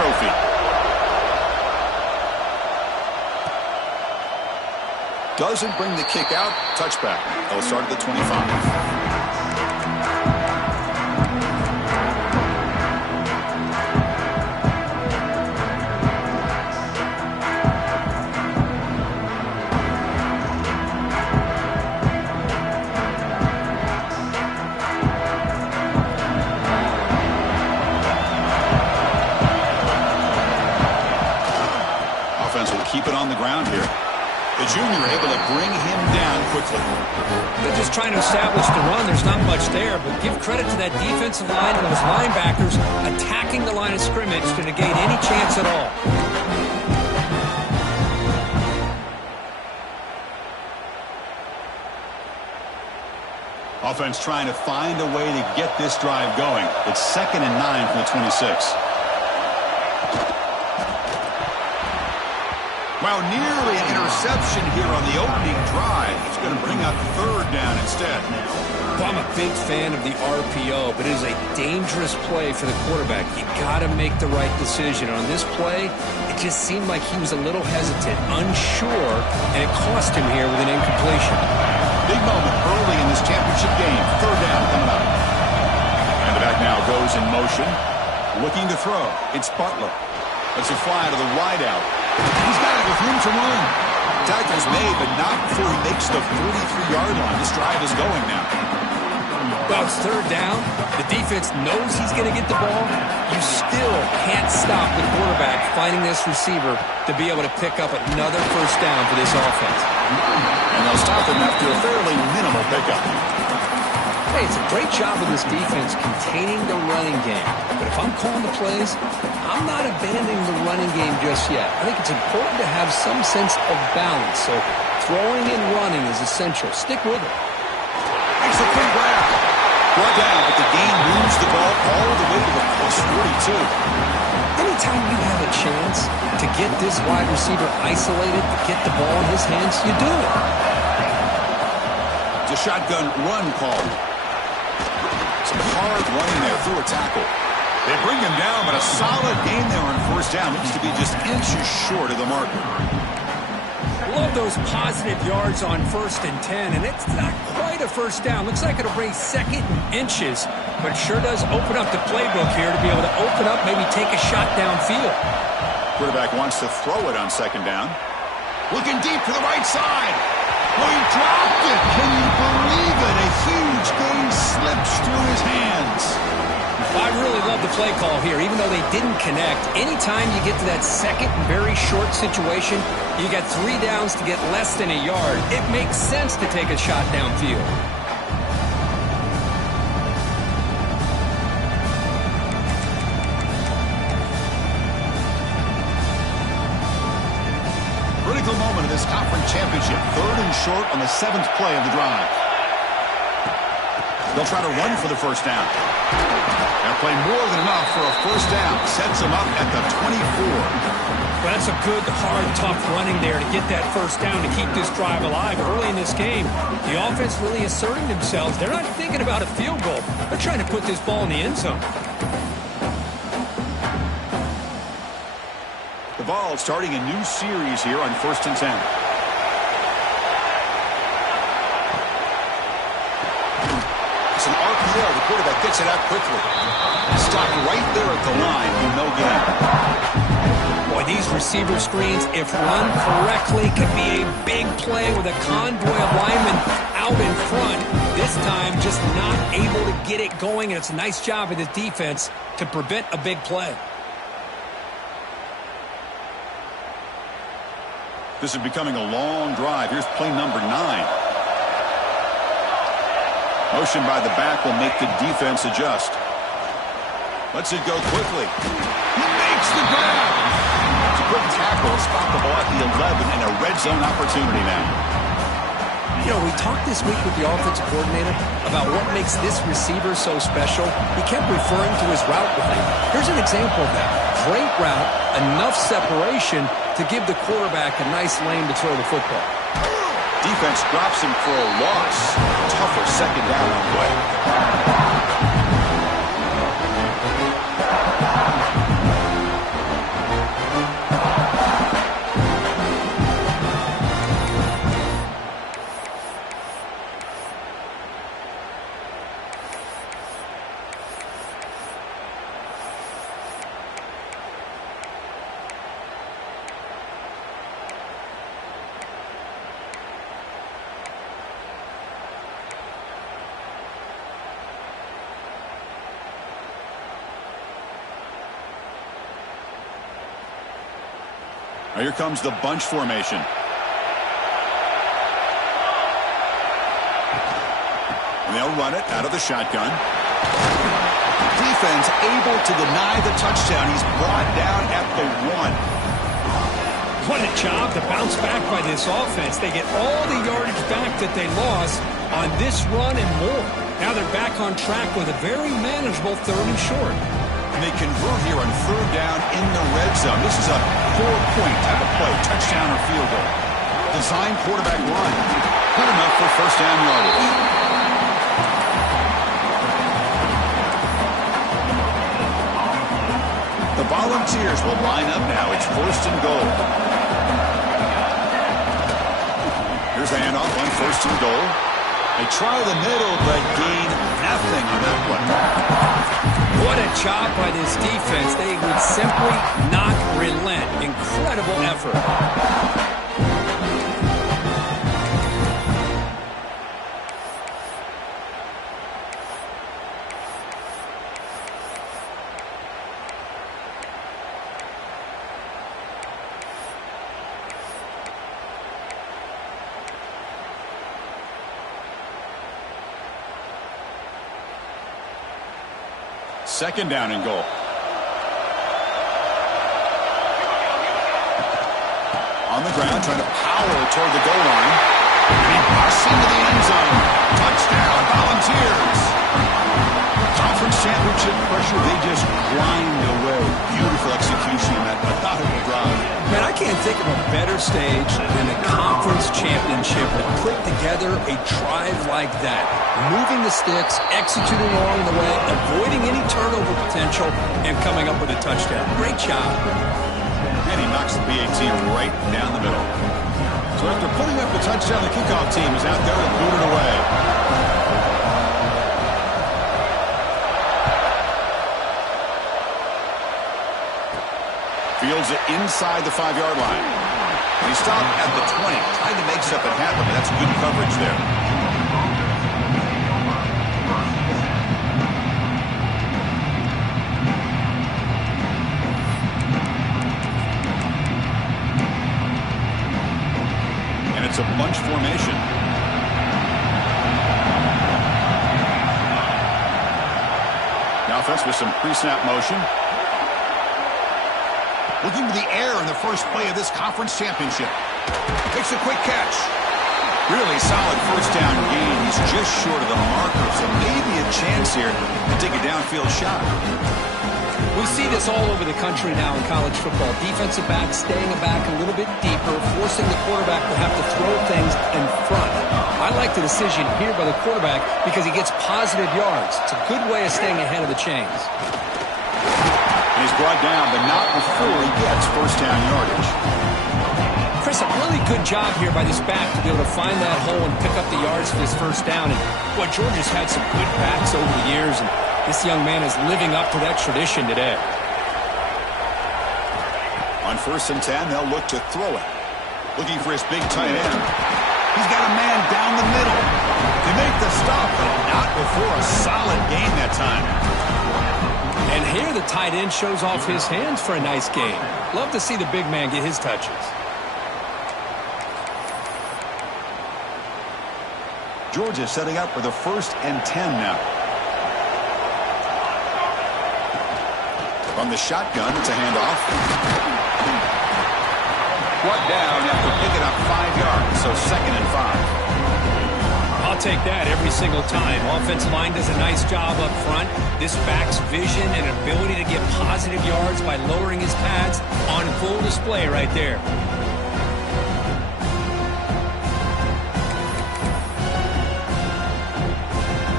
trophy. Doesn't bring the kick out. Touchback. They'll start at the 25. Keep it on the ground here. The junior able to bring him down quickly. They're just trying to establish the run. There's not much there, but give credit to that defensive line and those linebackers attacking the line of scrimmage to negate any chance at all. Offense trying to find a way to get this drive going. It's 2nd and 9 from the 26. Wow, nearly an interception here on the opening drive. It's going to bring up 3rd down instead. Well, I'm a big fan of the RPO, but it is a dangerous play for the quarterback. You got to make the right decision. On this play, it just seemed like he was a little hesitant, unsure, and it cost him here with an incompletion. Big moment early in this championship game. 3rd down coming up. And the back now goes in motion. Looking to throw. It's Butler. It's a fly to the wideout. He's got it with room to run. Tackle's made, but not before he makes the 43-yard line. This drive is going now. Well, it's 3rd down. The defense knows he's going to get the ball. You still can't stop the quarterback finding this receiver to be able to pick up another 1st down for this offense. And they'll stop him after a fairly minimal pickup. Hey, it's a great job of this defense containing the running game. But if I'm calling the plays, I'm not abandoning the running game just yet. I think it's important to have some sense of balance. So throwing and running is essential. Stick with it. Makes a quick grab. Brought down, but the game moves the ball all the way to the +42. Anytime you have a chance to get this wide receiver isolated, to get the ball in his hands, you do it. It's a shotgun run call. Some hard running there through a tackle. They bring him down, but a solid game there on 1st down. Looks to be just inches short of the marker. Love those positive yards on 1st and 10, and it's not quite a 1st down. Looks like it'll bring 2nd and inches, but sure does open up the playbook here to be able to open up, maybe take a shot downfield. Quarterback wants to throw it on 2nd down. Looking deep to the right side. Oh, he dropped it. Can you believe it? A huge gain slips through his hands. I really love the play call here, even though they didn't connect. Anytime you get to that 2nd and very short situation, you got 3 downs to get less than a yard. It makes sense to take a shot downfield. Critical moment of this conference championship. 3rd and short on the 7th play of the drive. They'll try to run for the 1st down. They'll play more than enough for a 1st down. Sets them up at the 24. Well, that's a good, hard, tough running there to get that 1st down to keep this drive alive. Early in this game, the offense really asserting themselves. They're not thinking about a field goal. They're trying to put this ball in the end zone. The ball starting a new series here on 1st and 10. It's an RPO. The quarterback gets it out quickly. Stopped right there at the line with no gain. Boy, these receiver screens, if run correctly, could be a big play with a convoy of linemen out in front. This time, just not able to get it going, and it's a nice job of the defense to prevent a big play. This is becoming a long drive. Here's play number 9. Motion by the back will make the defense adjust. Lets it go quickly. He makes the grab. It's a quick tackle. Spot the ball at the 11 and a red zone opportunity now. You know, we talked this week with the offensive coordinator about what makes this receiver so special. He kept referring to his route running. Here's an example of that. Great route, enough separation to give the quarterback a nice lane to throw the football. Defense drops him for a loss. Tougher 2nd down on the way. Now here comes the bunch formation. And they'll run it out of the shotgun. Defense able to deny the touchdown. He's brought down at the 1. What a job to bounce back by this offense. They get all the yardage back that they lost on this run and more. Now they're back on track with a very manageable 3rd and short. And they convert here on 3rd down in the red zone. This is a 4-point type of play, touchdown or field goal. Design quarterback run. Good enough for 1st down yardage. The Volunteers will line up now. It's 1st and goal. Here's the handoff on 1st and goal. They try the middle, but gain nothing on that one. What a job by this defense. They would simply not relent. Incredible effort. Second down and goal. On the ground, trying to power toward the goal line. And he busts into the end zone. Touchdown, Volunteers. Conference championship pressure, they just grind away. Beautiful execution in that methodical drive. Man, I can't think of a better stage than the conference championship to put together a drive like that. Moving the sticks, executing along the way, avoiding any turnover potential, and coming up with a touchdown. Great job. And he knocks the BA team right down the middle. So after putting up the touchdown, the kickoff team is out there to boot it away. Fields it inside the 5-yard line. And he stopped at the 20. Tried to make something happen, but that's good coverage there. And it's a bunch formation. The offense with some pre-snap motion. Looking to the air in the first play of this conference championship. Makes a quick catch. Really solid 1st down gain. He's just short of the marker, so maybe a chance here to take a downfield shot. We see this all over the country now in college football. Defensive backs staying back a little bit deeper, forcing the quarterback to have to throw things in front. I like the decision here by the quarterback because he gets positive yards. It's a good way of staying ahead of the chains. And he's brought down, but not before he gets 1st down yardage. Chris, a really good job here by this back to be able to find that hole and pick up the yards for his 1st down. And boy, Georgia's had some good backs over the years, and this young man is living up to that tradition today. On 1st and 10, they'll look to throw it. Looking for his big tight end. He's got a man down the middle. They make the stop, but not before a solid gain that time. And here the tight end shows off his hands for a nice gain. Love to see the big man get his touches. Georgia setting up for the 1st and 10 now. From the shotgun, it's a handoff. Brought down after picking up 5 yards, so 2nd and 5. I'll take that every single time. Offensive line does a nice job up front. This back's vision and ability to get positive yards by lowering his pads on full display right there.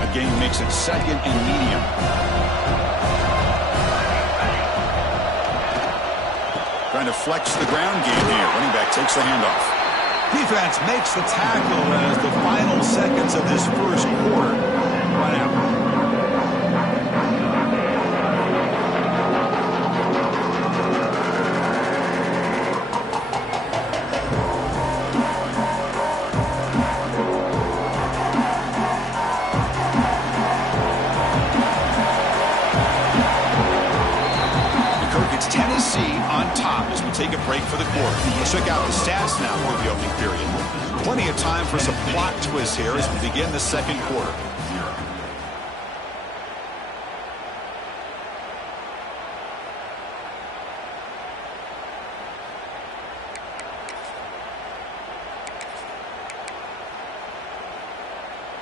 A gain makes it 2nd and medium. Trying to flex the ground game here. Running back takes the handoff. Defense makes the tackle as the final seconds of this 1st quarter run out. take a break for the quarter. Let's check out the stats now for the opening period. Plenty of time for some plot twists here as we begin the second quarter.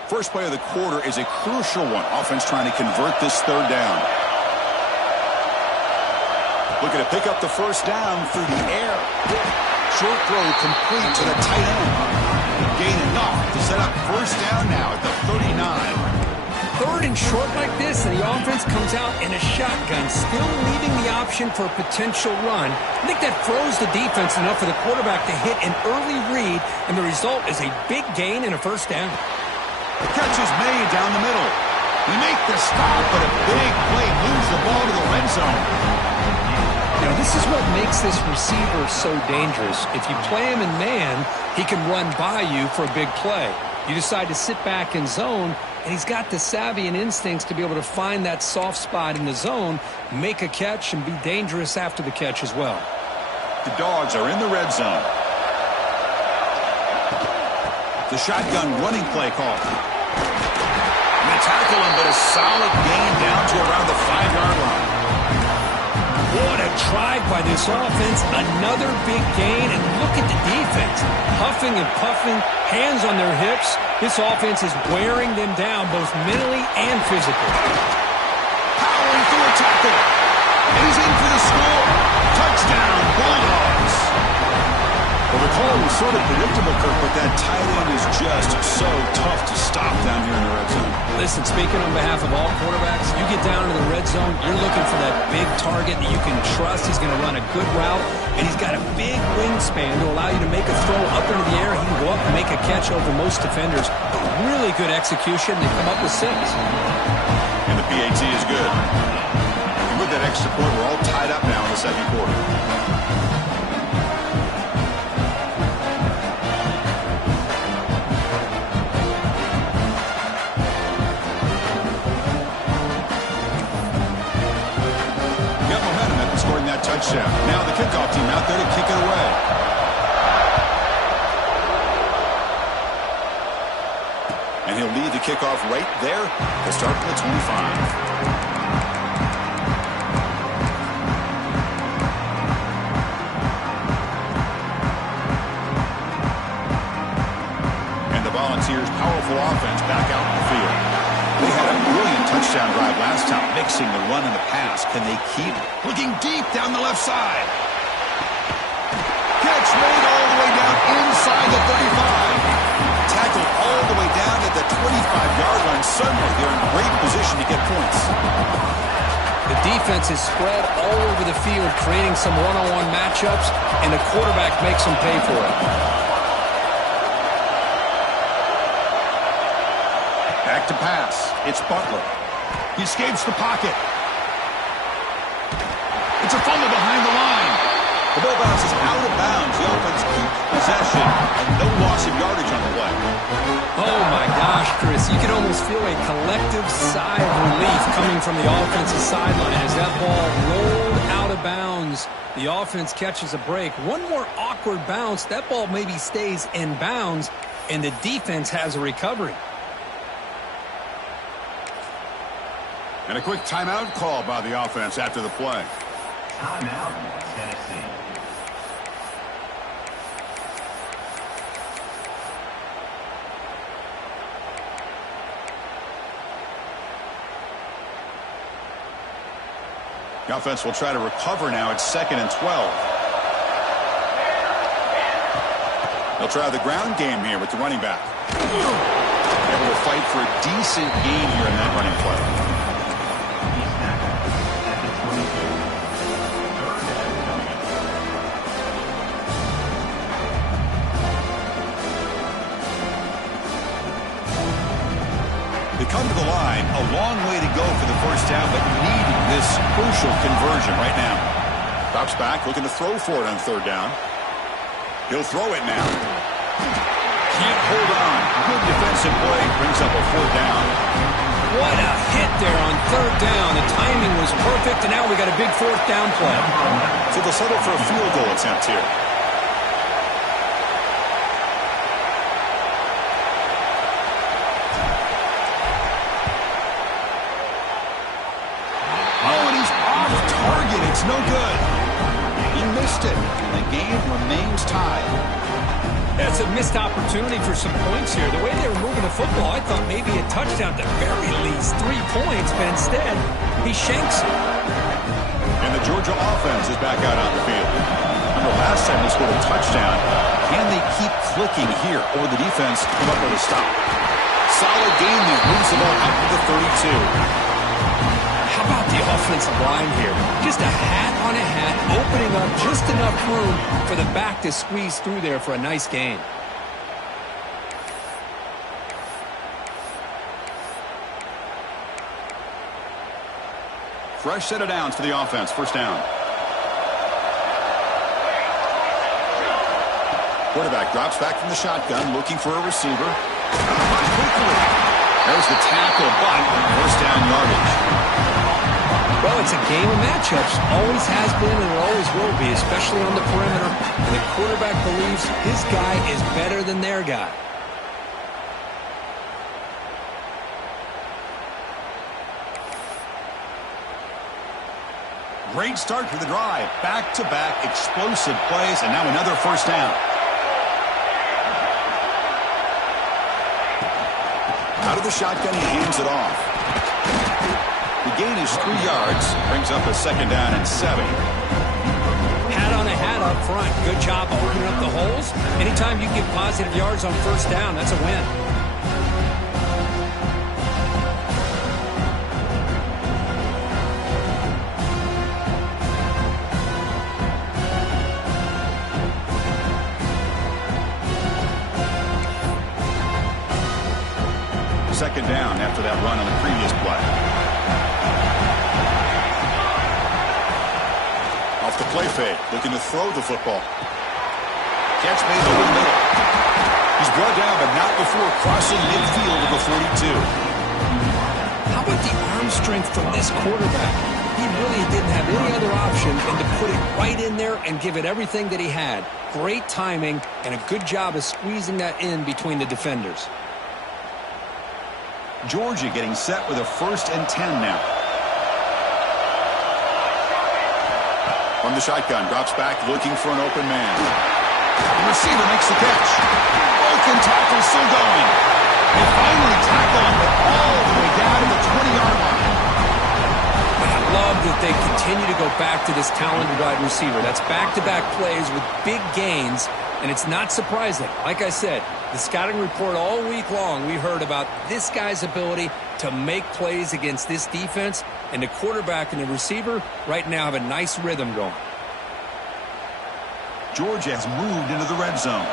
First play of the quarter is a crucial one. Offense trying to convert this third down. Looking to pick up the first down through the air. Short throw complete to the tight end. Gain enough to set up first down now at the 39. Third and short like this, and the offense comes out in a shotgun, still leaving the option for a potential run. I think that throws the defense enough for the quarterback to hit an early read, and the result is a big gain and a first down. The catch is made down the middle. They make the stop, but a big play moves the ball to the red zone. You know, this is what makes this receiver so dangerous. If you play him in man, he can run by you for a big play. You decide to sit back in zone, and he's got the savvy and instincts to be able to find that soft spot in the zone, make a catch, and be dangerous after the catch as well. The Dogs are in the red zone. The shotgun running play call. They tackle him, but a solid gain down to around the 5-yard line. What a drive by this offense. Another big gain, and look at the defense. Huffing and puffing, hands on their hips. This offense is wearing them down both mentally and physically. Powering through a tackle. And he's in for the score. Touchdown, Bulldogs. Well, the call was sort of predictable, Kirk, but that tight end is just so tough to stop down here in the red zone. Listen, speaking on behalf of all quarterbacks, you get down into the red zone, you're looking for that big target that you can trust. He's going to run a good route, and he's got a big wingspan to allow you to make a throw up into the air. He can go up and make a catch over most defenders. Really good execution. They come up with 6. And the PAT is good. And with that extra point, we're all tied up now in the second quarter. That touchdown. Now the kickoff team out there to kick it away. And he'll lead the kickoff right there to start from the 25. And the Volunteers' powerful offense back out in the field. They had a brilliant touchdown drive last time, mixing the run and the pass. Can they keep looking deep down the left side? Catch made all the way down inside the 35. Tackled all the way down at the 25-yard line. Suddenly, they're in great position to get points. The defense is spread all over the field, creating some one-on-one matchups, and the quarterback makes them pay for it. Back to pass. It's Butler. He escapes the pocket. It's a fumble behind the line. The ball bounces out of bounds. The offense keeps possession and no loss of yardage on the play. Oh, my gosh, Chris. You can almost feel a collective sigh of relief coming from the offensive sideline as that ball rolled out of bounds. The offense catches a break. One more awkward bounce. That ball maybe stays in bounds, and the defense has a recovery. And a quick timeout call by the offense after the play. Timeout, Tennessee. The offense will try to recover now. It's 2nd and 12. They'll try the ground game here with the running back. Able to fight for a decent gain here in that running play. They come to the line, a long way to go for the first down, but needing this crucial conversion right now. Drops back, looking to throw for it on 3rd down. He'll throw it now. Can't hold on. Good defensive play, brings up a 4th down. What a hit there on third down. The timing was perfect, and now we got a big fourth down play. So they'll settle for a field goal attempt here. Oh, and he's off target. It's no good. He missed it, and the game remains tied. That's a missed opportunity for some points here. The way they were moving the football, I thought maybe a touchdown at the very least, 3 points, but instead, he shanks it. And the Georgia offense is back out on the field. Remember last time they scored a touchdown. Can they keep clicking here, or will the defense come up with a stop? Solid game there. Moves the ball up to the 32. How about the offensive line here? Just a hat on a hat, opening up just enough room for the back to squeeze through there for a nice gain. Fresh set of downs for the offense. First down. Quarterback drops back from the shotgun, looking for a receiver. Run quickly. There's the tackle, but first down yardage. Well, it's a game of matchups. Always has been and it always will be, especially on the perimeter. And the quarterback believes his guy is better than their guy. Great start to the drive. Back-to-back explosive plays, and now another first down. Out of the shotgun, he hands it off. The gain is 3 yards, brings up a second down and 7. Hat on a hat up front. Good job opening up the holes. Anytime you get positive yards on first down, that's a win. Second down after that run on the previous play. Off the play fake, looking to throw the football. Catch made over the middle. He's brought down, but not before crossing midfield of the 42. How about the arm strength from this quarterback? He really didn't have any other option than to put it right in there and give it everything that he had. Great timing and a good job of squeezing that in between the defenders. Georgia getting set with a 1st and 10 now. From the shotgun, drops back, looking for an open man. The receiver makes the catch. Broken tackle still going. They finally tackle him, but all the way down to the 20-yard line. And I love that they continue to go back to this talented wide receiver. That's back-to-back plays with big gains, and it's not surprising. Like I said, the scouting report all week long, we heard about this guy's ability to make plays against this defense, and the quarterback and the receiver right now have a nice rhythm going. Georgia has moved into the red zone.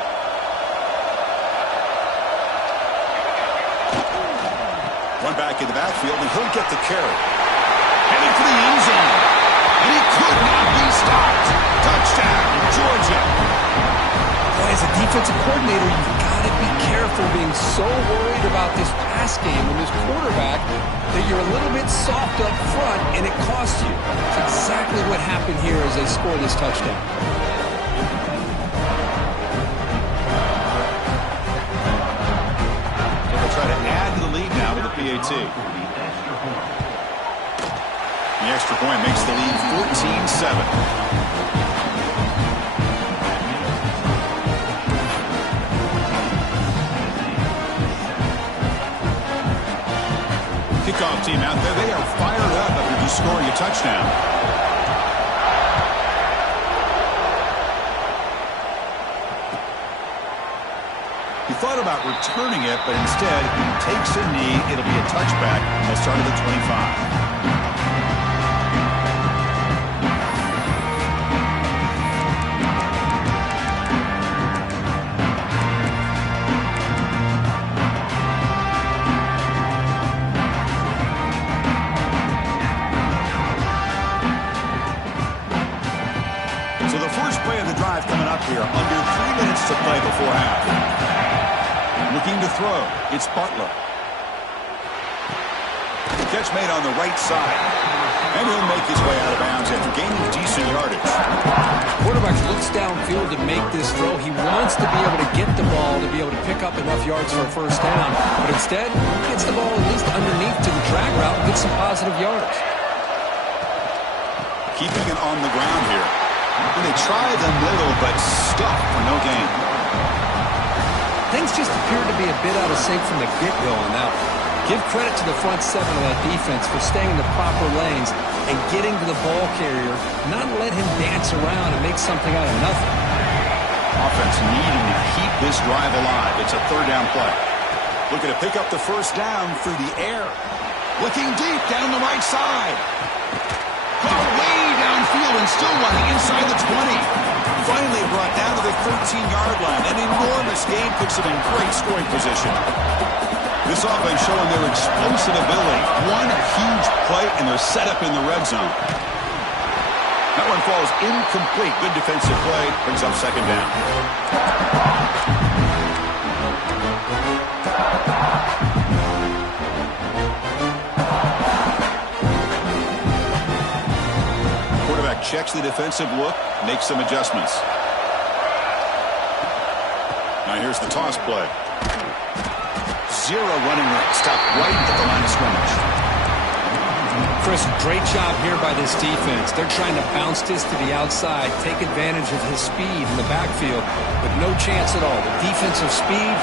Run back in the backfield, and he'll get the carry. Headed for the end zone. And he could not be stopped. Touchdown, Georgia. Boy, as a defensive coordinator, you've got to be careful being so worried about this pass game and this quarterback that you're a little bit soft up front and it costs you. That's exactly what happened here as they score this touchdown. They'll try to add to the lead now with the PAT. The extra point makes the lead 14-7. Kickoff team out there. They are fired up after just scoring a touchdown. He thought about returning it, but instead he takes a knee. It'll be a touchback. They'll start at the 25. Coming up here, under 3 minutes to play before half. Looking to throw, it's Butler. catch made on the right side. And he'll make his way out of bounds after gaining decent yardage. Quarterback looks downfield to make this throw. He wants to be able to get the ball to be able to pick up enough yards for a first down. But instead, he gets the ball at least underneath to the drag route and gets some positive yards. Keeping it on the ground here. And they try the middle, but stuck for no gain. Things just appear to be a bit out of sync from the get-go on that one. Give credit to the front seven of that defense for staying in the proper lanes and getting to the ball carrier, not let him dance around and make something out of nothing. Offense needing to keep this drive alive. It's a third down play. Looking to pick up the first down through the air. Looking deep down the right side. Caught way downfield and still running inside the 20. Finally brought down to the 13-yard line. An enormous gain puts him in great scoring position. This offense showing their explosive ability. One huge play, and they're set up in the red zone. That one falls incomplete. Good defensive play. Brings up second down. Quarterback checks the defensive look, makes some adjustments. Now here's the toss play. Zero running room. Stop right at the line of scrimmage. Chris, great job here by this defense. They're trying to bounce this to the outside, take advantage of his speed in the backfield, but no chance at all. The defensive speed,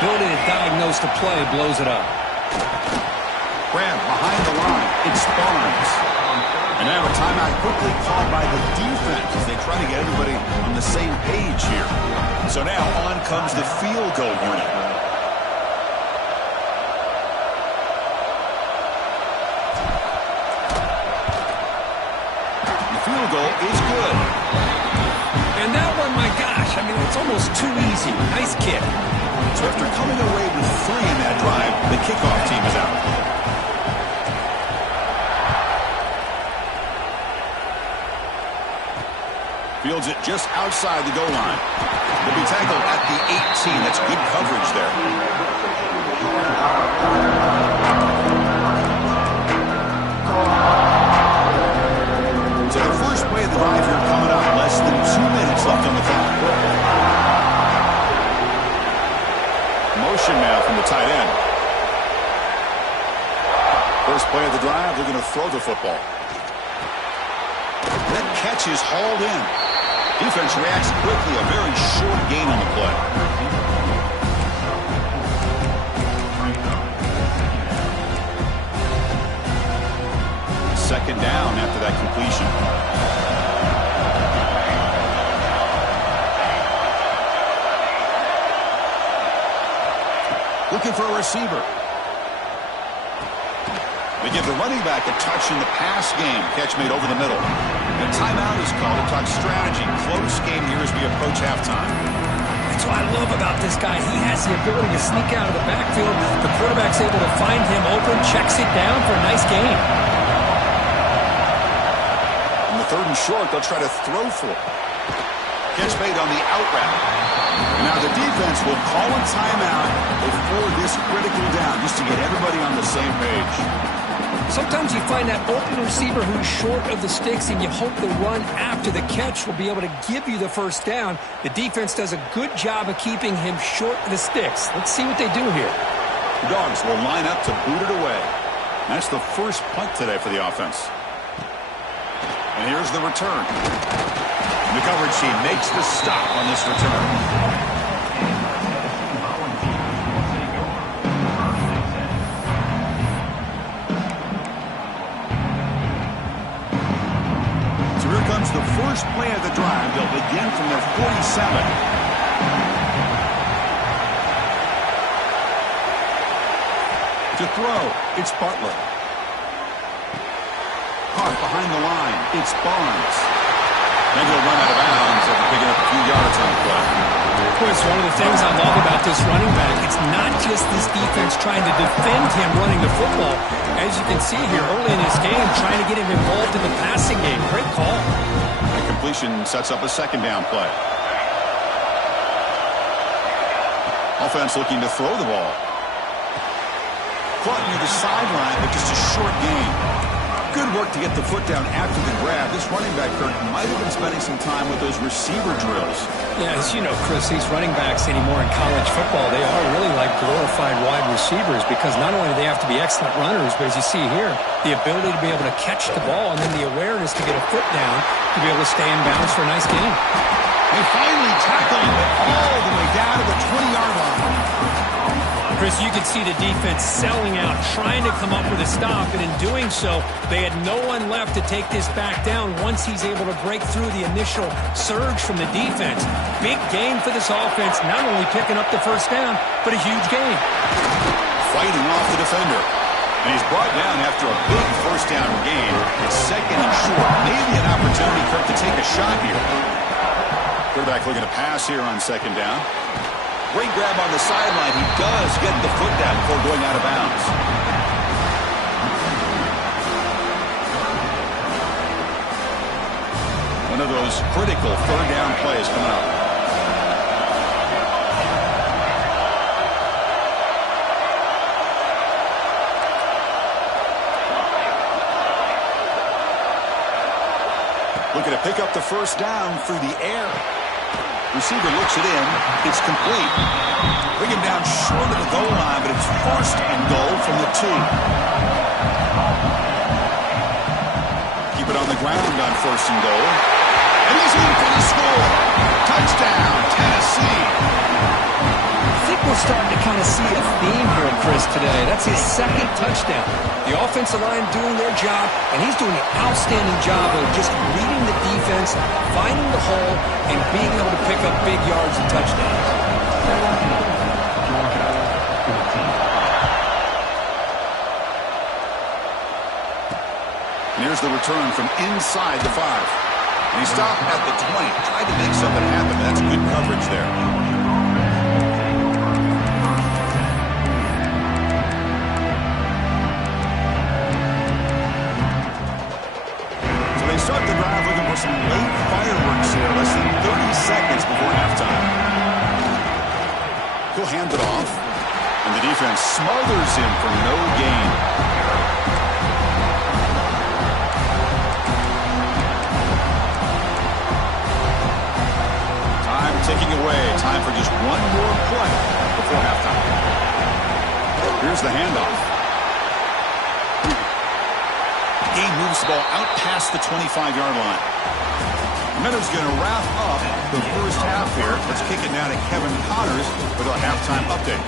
ability to diagnose the play, blows it up. Grab behind the line. It's Barnes. And now a timeout quickly called by the defense as they try to get everybody on the same page here. So now on comes the field goal unit. Field goal is good. And that one, my gosh, I mean, it's almost too easy. Nice kick. So after coming away with 3 in that drive, the kickoff team is out. Fields it just outside the goal line. He'll be tackled at the 18. That's good coverage there. So the first play of the drive here coming up. Less than 2 minutes left on the clock. Motion now from the tight end. First play of the drive, they're going to throw the football. That catch is hauled in. Defense reacts quickly. A very short gain on the play. Second down after that completion. Looking for a receiver. They give the running back a touch in the pass game. Catch made over the middle. A timeout is called to talk strategy. Close game here as we approach halftime. That's what I love about this guy. He has the ability to sneak out of the backfield. The quarterback's able to find him open, checks it down for a nice gain. On the third and short, they'll try to throw for it. Catch made on the out route. Now the defense will call a timeout before this critical down just to get everybody on the same page. Sometimes you find that open receiver who's short of the sticks, and you hope the run after the catch will be able to give you the first down. The defense does a good job of keeping him short of the sticks. Let's see what they do here. The Dogs will line up to boot it away. That's the first punt today for the offense. And here's the return. The coverage team makes the stop on this return. The first play of the drive. They'll begin from their 47. To throw, it's Butler. Caught behind the line, it's Barnes. Then he'll run out of bounds after picking up a few yards on the play. Of course, one of the things I love about this running back, it's not just this defense trying to defend him running the football. As you can see here early in this game, trying to get him involved in the passing game. Great call. The completion sets up a second down play. Offense looking to throw the ball. Caught near the sideline, but just a short gain. Good work to get the foot down after the grab. This running back, Kirk, might have been spending some time with those receiver drills. Yeah, as you know, Chris, these running backs anymore in college football, they are really like glorified wide receivers because not only do they have to be excellent runners, but as you see here, the ability to be able to catch the ball and then the awareness to get a foot down to be able to stay in bounds for a nice gain. They finally tackle him all the way down to the 20-yard line. Chris, you could see the defense selling out, trying to come up with a stop, and in doing so, they had no one left to take this back down once he's able to break through the initial surge from the defense. Big gain for this offense, not only picking up the first down, but a huge gain. Fighting off the defender. And he's brought down after a big first down gain. It's second and short. Maybe an opportunity, Kirk, to take a shot here. Quarterback looking to pass here on second down. Great grab on the sideline. He does get the foot down before going out of bounds. One of those critical third down plays coming up. Looking to pick up the first down through the air. Receiver looks it in. It's complete. Bring him down short of the goal line, but it's first and goal from the 2. Keep it on the ground on first and goal. And he's in for the score. Touchdown, Tennessee. I think we're starting to kind of see a theme here, Chris, today. That's his second touchdown. The offensive line doing their job, and he's doing an outstanding job of just reading the defense, finding the hole, and being able to pick up big yards and touchdowns. And here's the return from inside the 5. And he stopped at the 20. Tried to make something happen. That's good coverage there. Start the drive looking for some late fireworks here. Less than 30 seconds before halftime. He'll hand it off. And the defense smothers him for no gain. Time ticking away. Time for just one more play before halftime. Here's the handoff. Game moves the ball out past the 25-yard line. Meadows going to wrap up the first half here. Let's kick it now to Kevin Connors with our halftime update.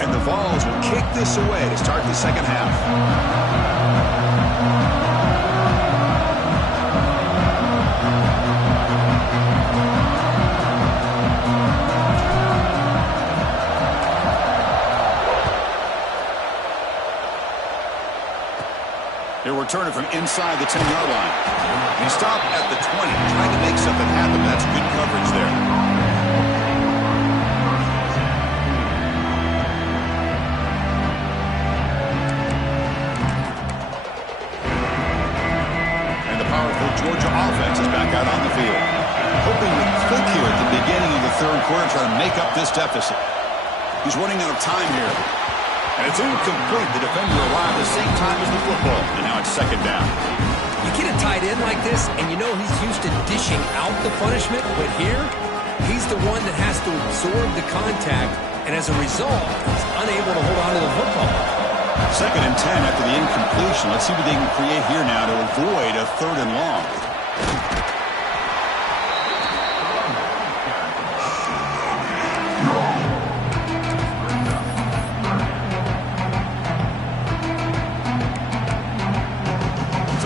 And the Vols will kick this away to start the second half. He'll return it from inside the 10-yard line. He stopped at the 20, trying to make something happen. That's good coverage there. And the powerful Georgia offense is back out on the field. Hoping to click here at the beginning of the third quarter, trying to make up this deficit. He's running out of time here. And it's incomplete. The defender arrived at the same time as the football. And now it's second down. You get a tight end like this, and you know he's used to dishing out the punishment, but here, he's the one that has to absorb the contact, and as a result, he's unable to hold on to the football. Second and 10 after the incompletion. Let's see what they can create here now to avoid a third and long.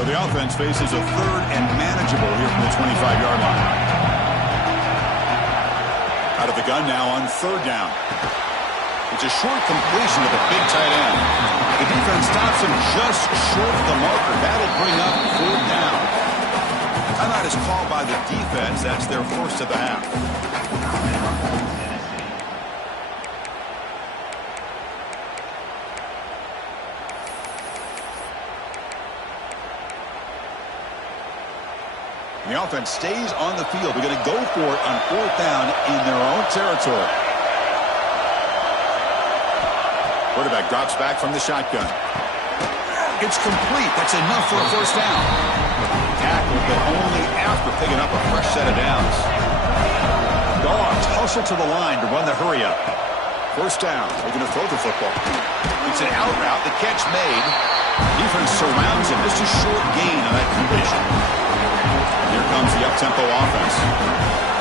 So the offense faces a third and manageable here from the 25-yard line. Out of the gun now on third down. It's a short completion to the big tight end. The defense stops him just short of the marker. That'll bring up fourth down. Timeout is called by the defense. That's their first of the half. The offense stays on the field. They're going to go for it on 4th down in their own territory. Quarterback drops back from the shotgun. It's complete. That's enough for a first down. Tackled, but only after picking up a fresh set of downs. Dogs hustle to the line to run the hurry up. First down. Looking to throw the football. It's an out route. The catch made. Defense surrounds him. Just a short gain on that completion. Here comes the up-tempo offense.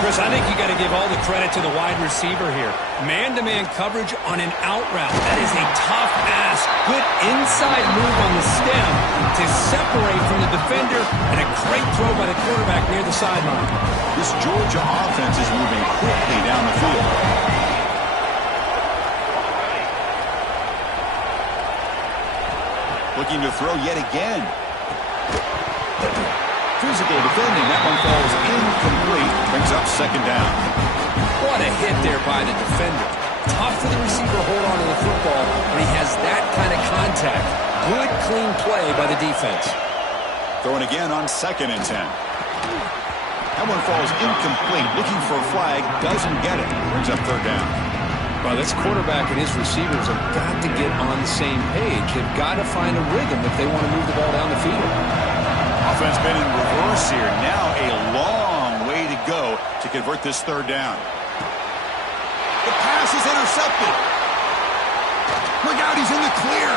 Chris, I think you got to give all the credit to the wide receiver here. Man-to-man coverage on an out route. That is a tough ask. Good inside move on the stem to separate from the defender, and a great throw by the quarterback near the sideline. This Georgia offense is moving quickly down the field. Looking to throw yet again. Physical defending. That one falls incomplete. Brings up second down. What a hit there by the defender. Tough for the receiver to hold on to the football when he has that kind of contact. Good, clean play by the defense. Throwing again on 2nd and 10. That one falls incomplete. Looking for a flag. Doesn't get it. Brings up 3rd down. Well, this quarterback and his receivers have got to get on the same page. They've got to find a rhythm if they want to move the ball down the field. Offense been in reverse here. Now a long way to go to convert this 3rd down. The pass is intercepted. Look out, he's in the clear.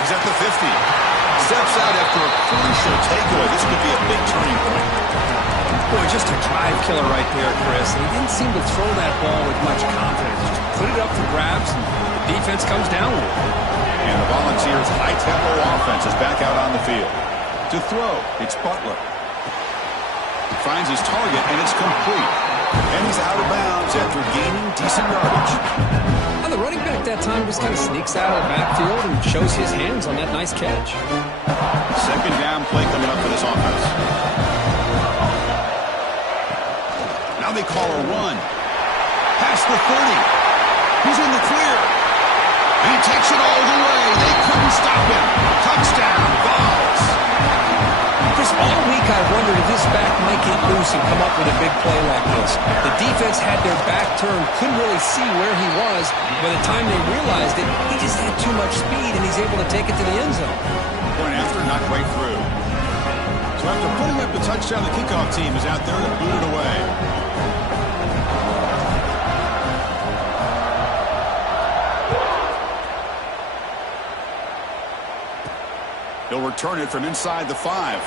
He's at the 50. Steps out after a crucial takeaway. This could be a big turning point. Boy, just a drive killer right there, Chris. And he didn't seem to throw that ball with much confidence. Just put it up for grabs, and the defense comes down with it. And the Volunteers' high-tempo offense is back out on the field. To throw, it's Butler. Finds his target, and it's complete. And he's out of bounds after gaining decent yardage. And the running back that time just kind of sneaks out of the backfield and shows his hands on that nice catch. Second down play coming up for this offense. Now they call a run. Past the 30. He's in the clear. And he takes it all the way. They couldn't stop him. Touchdown, Vols. Chris, all week I wondered if this back might get loose and come up with a big play like this. The defense had their back turned, couldn't really see where he was. By the time they realized it, he just had too much speed, and he's able to take it to the end zone. Point after, not right through. So after putting up the touchdown, the kickoff team is out there to boot it away. He'll return it from inside the 5.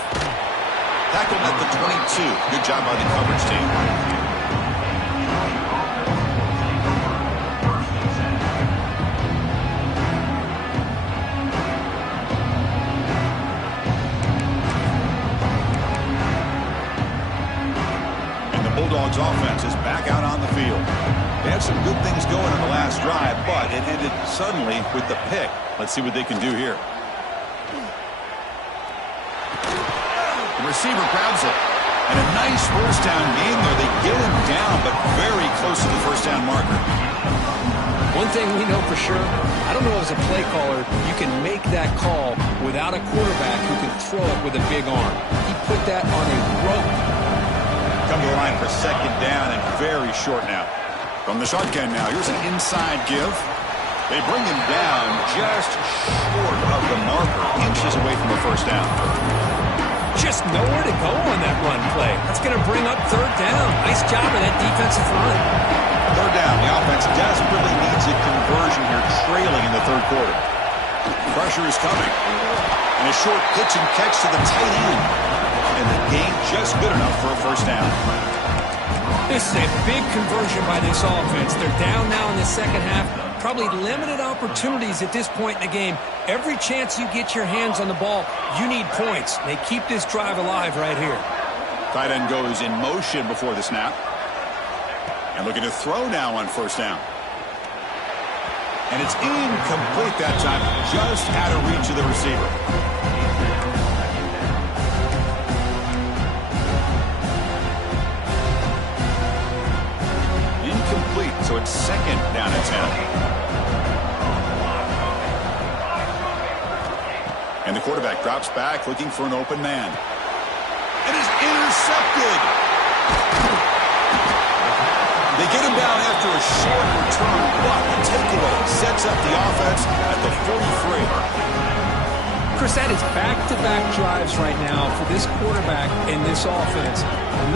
Tackled at the 22. Good job by the coverage team. And the Bulldogs offense is back out on the field. They had some good things going on the last drive, but it ended suddenly with the pick. Let's see what they can do here. Receiver grabs it, and a nice first down gain there. They get him down, but very close to the first down marker. One thing we know for sure, I don't know as a play caller, you can make that call without a quarterback who can throw it with a big arm. He put that on a rope. Come to the line for second down and very short now. From the shotgun now, here's an inside give. They bring him down just short of the marker, inches away from the first down. Just nowhere to go on that run play. That's going to bring up 3rd down. Nice job of that defensive line. 3rd down. The offense desperately needs a conversion here, trailing in the 3rd quarter. Pressure is coming. And a short pitch and catch to the tight end. And the gain just good enough for a first down. This is a big conversion by this offense. They're down now in the second half. Probably limited opportunities at this point in the game. Every chance you get your hands on the ball, you need points. They keep this drive alive right here. Tight end goes in motion before the snap. And looking to throw now on first down. And it's incomplete that time. Just out of reach of the receiver. Incomplete, so it's second down and 10. And the quarterback drops back looking for an open man. and is intercepted. They get him down after a short return, but the takeaway sets up the offense at the 43. Chris, that is back-to-back drives right now for this quarterback and this offense.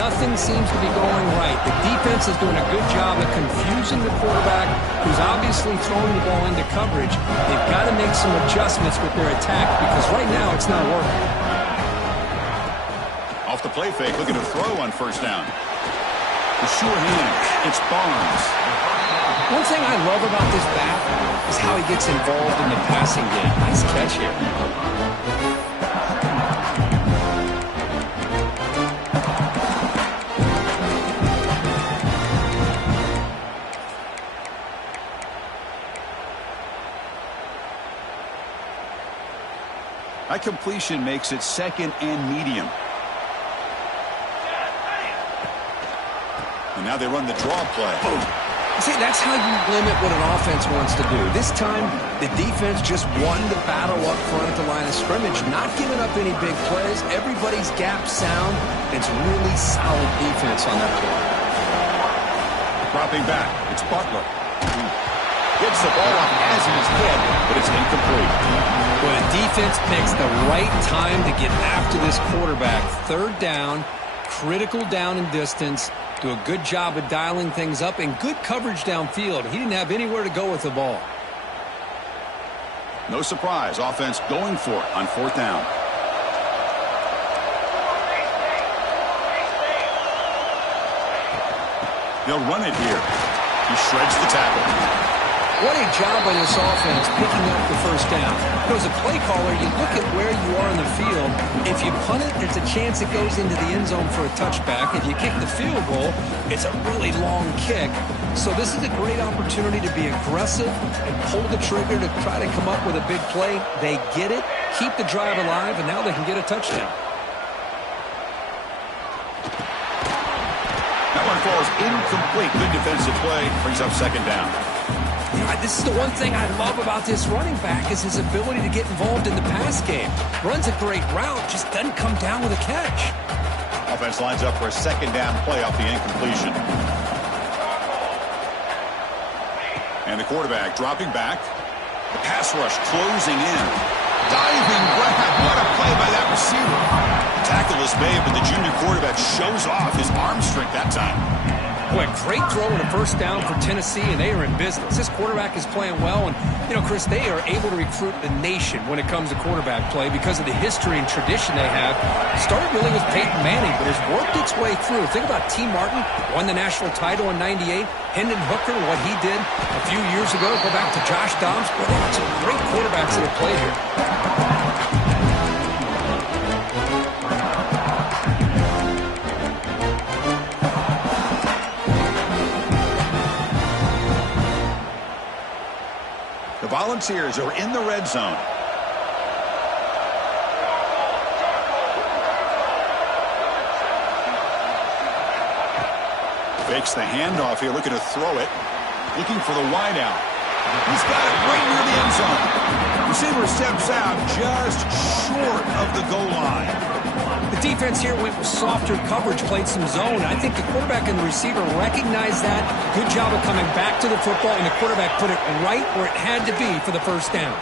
Nothing seems to be going right. The defense is doing a good job of confusing the quarterback, who's obviously throwing the ball into coverage. They've got to make some adjustments with their attack because right now it's not working. Off the play fake, looking to throw on first down. The sure hand, it's Barnes. One thing I love about this back is how he gets involved in the passing game. Nice catch here. That completion makes it second and medium. And now they run the draw play. Boom. See, that's how you limit what an offense wants to do. This time, the defense just won the battle up front at the line of scrimmage, not giving up any big plays. Everybody's gap sound. It's really solid defense on that play. Dropping back, it's Butler. Gets the ball off as in his head, but it's incomplete. Well, the defense picks the right time to get after this quarterback. Third down, critical down and distance. Do a good job of dialing things up and good coverage downfield. He didn't have anywhere to go with the ball. No surprise, offense going for it on fourth down. They'll run it here. He shreds the tackle. What a job on this offense picking up the first down. As a play caller, you look at where you are in the field. If you punt it, there's a chance it goes into the end zone for a touchback. If you kick the field goal, it's a really long kick. So this is a great opportunity to be aggressive and pull the trigger to try to come up with a big play. They get it, keep the drive alive, and now they can get a touchdown. That one falls incomplete. Good defensive play. Brings up second down. This is the one thing I love about this running back is his ability to get involved in the pass game. Runs a great route, just doesn't come down with a catch. Offense lines up for a second down play off the incompletion. And the quarterback dropping back. The pass rush closing in. Diving grab. What a play by that receiver. Tackle is made, but the junior quarterback shows off his arm strength that time. Boy, great throw and a first down for Tennessee, and they are in business. This quarterback is playing well, and, you know, Chris, they are able to recruit the nation when it comes to quarterback play because of the history and tradition they have. It started really with Peyton Manning, but has worked its way through. Think about T. Martin, won the national title in '98. Hendon Hooker, what he did a few years ago. Go back to Josh Dobbs. Boy, they got some great quarterbacks that have played here. The Volunteers are in the red zone. Fakes the handoff here, looking to throw it. Looking for the wideout. He's got it right near the end zone. Receiver steps out just short of the goal line. The defense here went with softer coverage, played some zone. I think the quarterback and the receiver recognized that. Good job of coming back to the football, and the quarterback put it right where it had to be for the first down.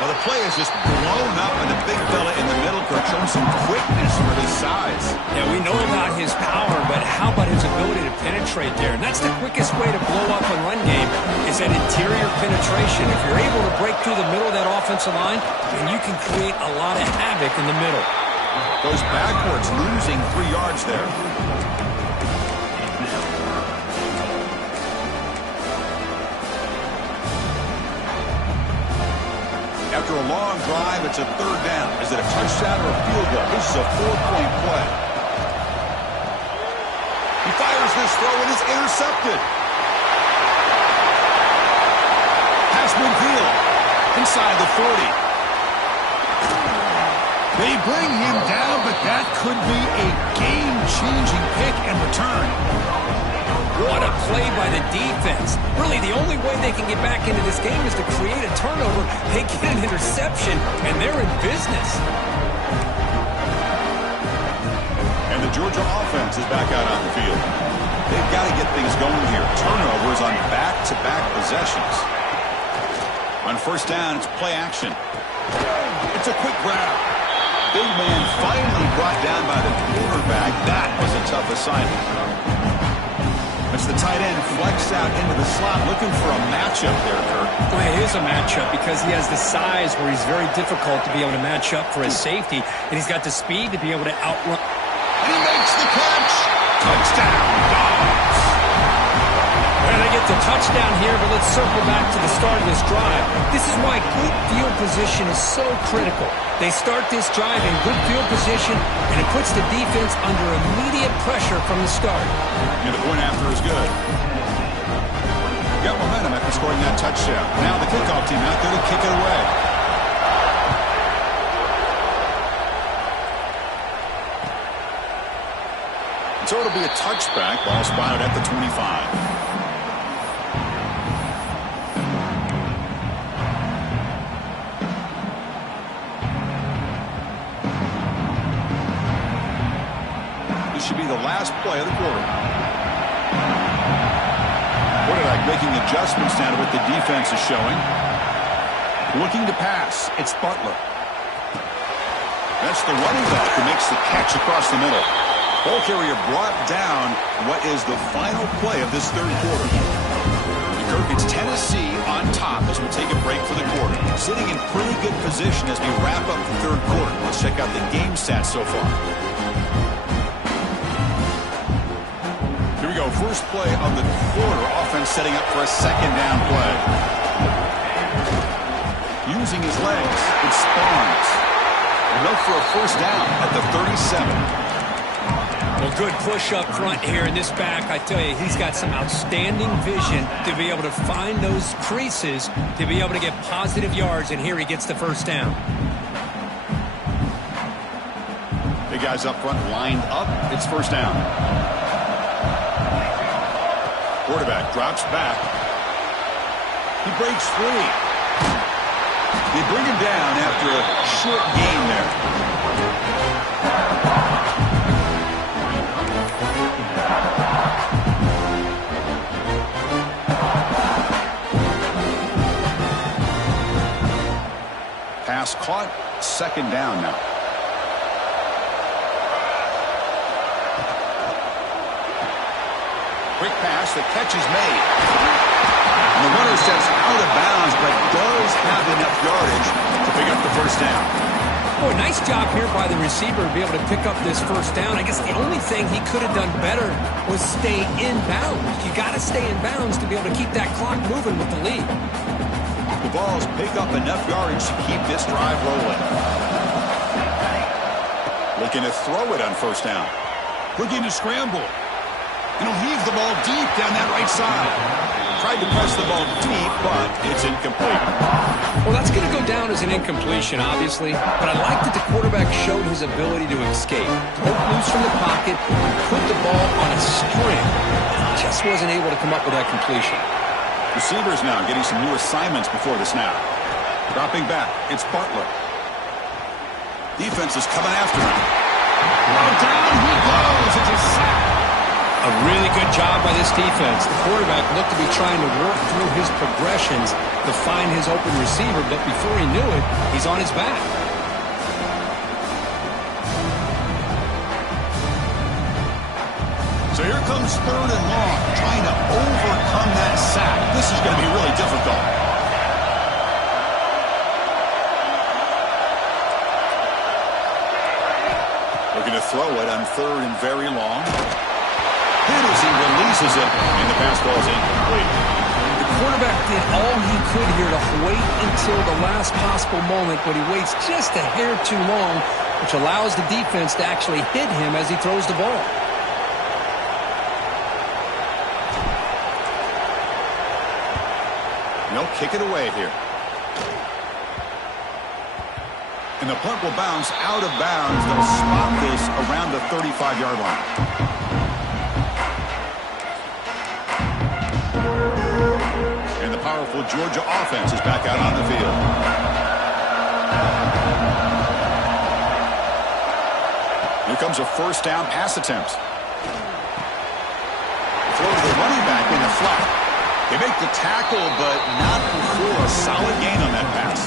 Well, the play is just blown up, and the big fella in the middle could show some quickness for his size. Yeah, we know about his power, but how about his ability to penetrate there? And that's the quickest way to blow up a run game is that interior penetration. If you're able to break through the middle of that offensive line, then you can create a lot of havoc in the middle. Goes backwards, losing 3 yards there. After a long drive, it's a third down. Is it a touchdown or a field goal? This is a 4-point play. He fires this throw and it's intercepted. Pass midfield. Inside the 40. They bring him down, but that could be a game-changing pick and return. What a play by the defense. Really, the only way they can get back into this game is to create a turnover. They get an interception, and they're in business. And the Georgia offense is back out on the field. They've got to get things going here. Turnovers on back-to-back possessions. On first down, it's play action. It's a quick grab. Big man finally brought down by the quarterback. That was a tough assignment. It's the tight end flex out into the slot, looking for a matchup there, Kirk. Well, it is a matchup because he has the size where he's very difficult to be able to match up for his safety, and he's got the speed to be able to outrun. And he makes the catch. Touchdown, Dogs. And they get the touchdown here, but let's circle back to the start of this drive. This is why good field position is so critical. They start this drive in good field position, and it puts the defense under immediate pressure from the start. And the point after is good. Got momentum after scoring that touchdown. Now the kickoff team out there to kick it away. So it'll be a touchback. Ball spotted at the 25. Should be the last play of the quarter. Quarterback making adjustments now to what the defense is showing. Looking to pass. It's Butler. That's the running back who makes the catch across the middle. Ball carrier brought down. What is the final play of this third quarter? Kirk, it's Tennessee on top as we take a break for the quarter. Sitting in pretty good position as we wrap up the third quarter. Let's check out the game stats so far. Here we go. First play of the quarter. Offense setting up for a second down play. Using his legs. It's Barnes. Look for a first down at the 37. Well, good push up front here in this back. I tell you, he's got some outstanding vision to be able to find those creases, to be able to get positive yards, and here he gets the first down. Big guys up front lined up. It's first down. Quarterback drops back. He breaks free. They bring him down after a short gain there. Pass caught, second down now. Quick pass, the catch is made. And the runner steps out of bounds, but does have enough yardage to pick up the first down. Oh, nice job here by the receiver to be able to pick up this first down. I guess the only thing he could have done better was stay in bounds. You got to stay in bounds to be able to keep that clock moving with the lead. The Vols pick up enough yardage to keep this drive rolling. Looking to throw it on first down. Looking to scramble. And he'll heave the ball deep down that right side. Tried to press the ball deep, but it's incomplete. Well, that's going to go down as an incompletion, obviously. But I like that the quarterback showed his ability to escape. Broke loose from the pocket and put the ball on a string. Just wasn't able to come up with that completion. Receivers now getting some new assignments before the snap. Dropping back, it's Butler. Defense is coming after him. Well, down he goes. It's a sack. A really good job by this defense. The quarterback looked to be trying to work through his progressions to find his open receiver, but before he knew it, he's on his back. So here comes third and long, trying to overcome that sack. This is going to be really difficult. Looking to throw it on third and very long. Hit as he releases it, and the pass ball is incomplete. The quarterback did all he could here to wait until the last possible moment, but he waits just a hair too long, which allows the defense to actually hit him as he throws the ball. They'll kick it away here. And the punt will bounce out of bounds. They'll spot this around the 35-yard line. And the powerful Georgia offense is back out on the field. Here comes a first down pass attempt. Throw to the running back in the flat. They make the tackle, but not before a solid gain on that pass.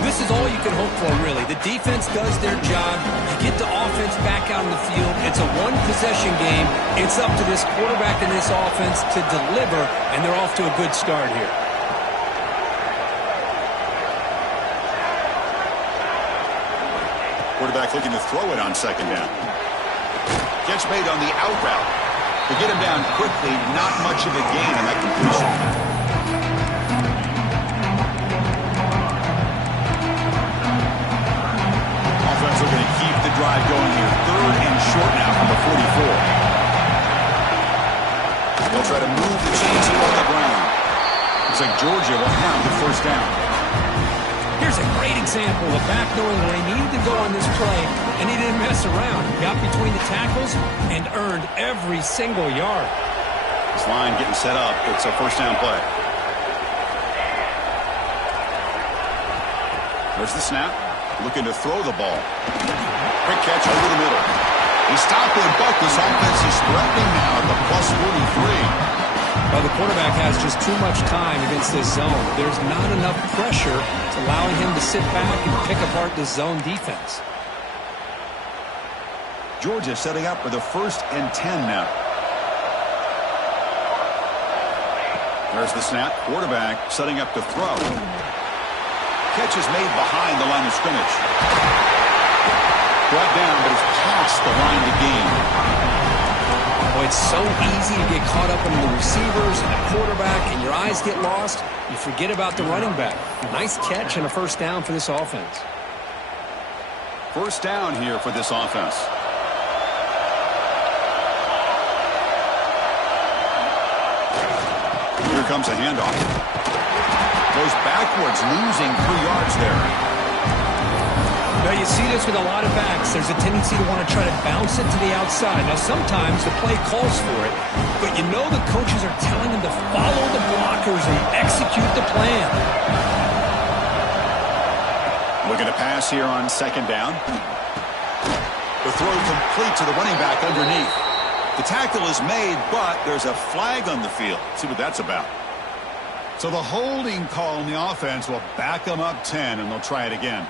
This is all you can hope for, really. The defense does their job. You get the offense back out in the field. It's a one-possession game. It's up to this quarterback and this offense to deliver, and they're off to a good start here. Quarterback looking to throw it on second down. Catch made on the out route. They get him down quickly. Not much of a gain on that completion. Offense looking to keep the drive going here. Third and short now from the 44. They'll try to move the chains here on the ground. Looks like Georgia will have the first down. Here's a great example of back knowing where he needed to go on this play, and he didn't mess around. He got between the tackles and earned every single yard. This line getting set up. It's a first down play. There's the snap. Looking to throw the ball. Quick catch over the middle. He stopped and bucked. This offense is threatening now at the plus 43. Well, the quarterback has just too much time against this zone. There's not enough pressure to allowing him to sit back and pick apart this zone defense. Georgia setting up for the 1st and 10 now. There's the snap. Quarterback setting up to throw. Catch is made behind the line of scrimmage. Brought down, but it's past the line to gain. Oh, it's so easy to get caught up in the receivers and the quarterback, and your eyes get lost. You forget about the running back. Nice catch and a first down for this offense. First down here for this offense. Here comes a handoff. Goes backwards, losing 3 yards there. Now, you see this with a lot of backs. There's a tendency to want to try to bounce it to the outside. Now, sometimes the play calls for it, but you know the coaches are telling them to follow the blockers and execute the plan. Looking to pass here on second down. The throw complete to the running back underneath. The tackle is made, but there's a flag on the field. Let's see what that's about. So the holding call on the offense will back them up 10, and they'll try it again.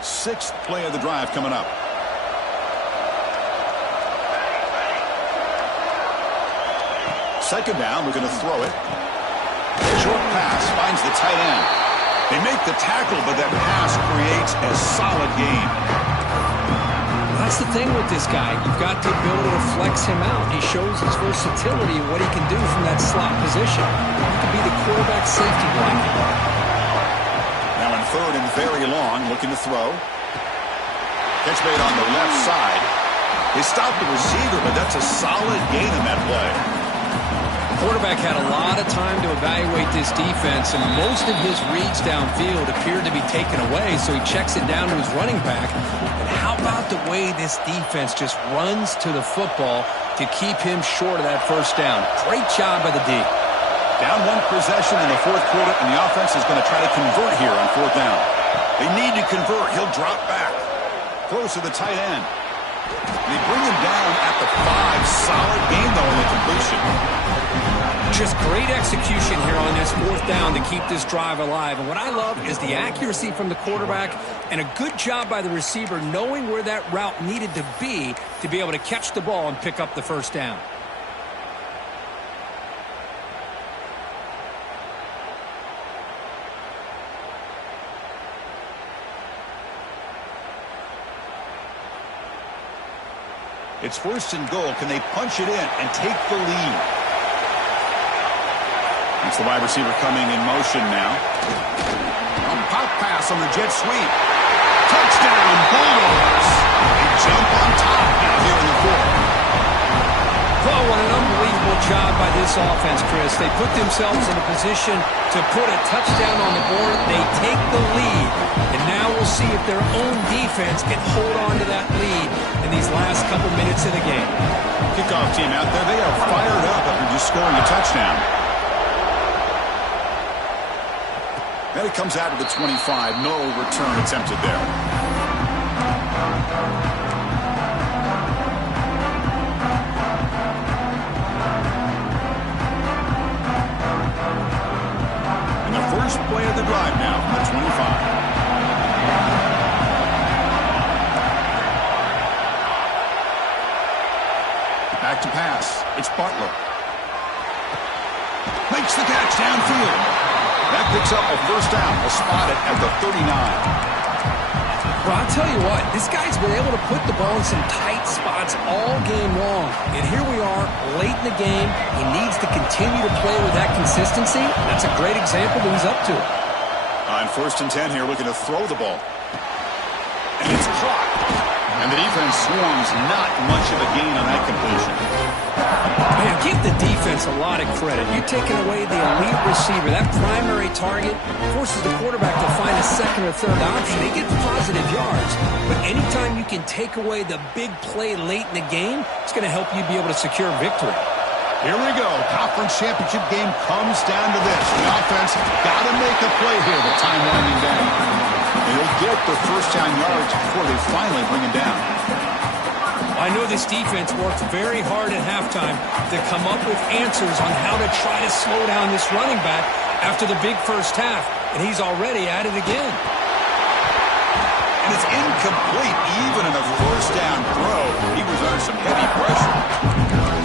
6th play of the drive coming up. Second down, we're going to throw it. Short pass finds the tight end. They make the tackle, but that pass creates a solid gain. That's the thing with this guy. You've got the ability to flex him out. He shows his versatility and what he can do from that slot position. He could be the quarterback safety blanket. Now in 3rd and very long, looking to throw. Catch made on the left side. They stopped the receiver, but that's a solid gain in that play. The quarterback had a lot of time to evaluate this defense, and most of his reads downfield appeared to be taken away, so he checks it down to his running back. And how about the way this defense just runs to the football to keep him short of that first down? Great job by the D. Down 1 possession in the 4th quarter, and the offense is going to try to convert here on 4th down. They need to convert. He'll drop back. Close to the tight end. They bring him down at the 5. Solid gain, though, in the completion. Just great execution here on this 4th down to keep this drive alive. And what I love is the accuracy from the quarterback and a good job by the receiver knowing where that route needed to be able to catch the ball and pick up the first down. It's 1st and goal. Can they punch it in and take the lead? It's the wide receiver coming in motion now. Pop pass on the jet sweep. Touchdown, Bulldogs. They jump on top now here in the 4th. Oh, what an unbelievable job by this offense, Chris. They put themselves in a position to put a touchdown on the board. They take the lead. And now we'll see if their own defense can hold on to that lead in these last couple minutes of the game. Kickoff team out there, they are fired up after just scoring a touchdown. And it comes out of the 25. No return attempted there. And the first play of the drive now from the 25. Back to pass. It's Butler. Makes the catch downfield. That picks up a first down. We'll spot it at the 39. Well, I'll tell you what, this guy's been able to put the ball in some tight spots all game long. And here we are, late in the game. He needs to continue to play with that consistency. That's a great example that he's up to it. On 1st and 10 here, looking to throw the ball. And it's caught. And the defense swarms, not much of a gain on that completion. Man, give the defense a lot of credit. You're taking away the elite receiver. That primary target forces the quarterback to find a second or third option. He gets positive yards. But anytime you can take away the big play late in the game, it's going to help you be able to secure victory. Here we go. Conference championship game comes down to this. The offense got to make a play here with time winding down. They'll get the first down yards before they finally bring it down. I know this defense worked very hard at halftime to come up with answers on how to try to slow down this running back after the big first half, and he's already at it again. And it's incomplete even in a first down throw. He was under some heavy pressure.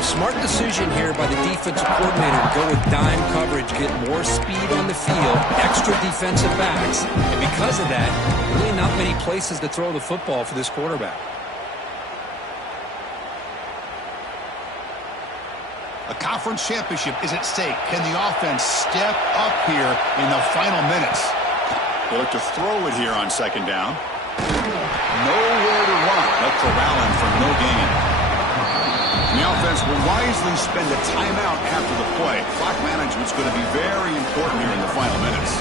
Smart decision here by the defensive coordinator to go with dime coverage, get more speed on the field, extra defensive backs, and because of that, really not many places to throw the football for this quarterback. A conference championship is at stake. Can the offense step up here in the final minutes? They look to throw it here on 2nd down. Nowhere to run. They'll corral him for no gain. And the offense will wisely spend a timeout after the play. Clock management's going to be very important here in the final minutes.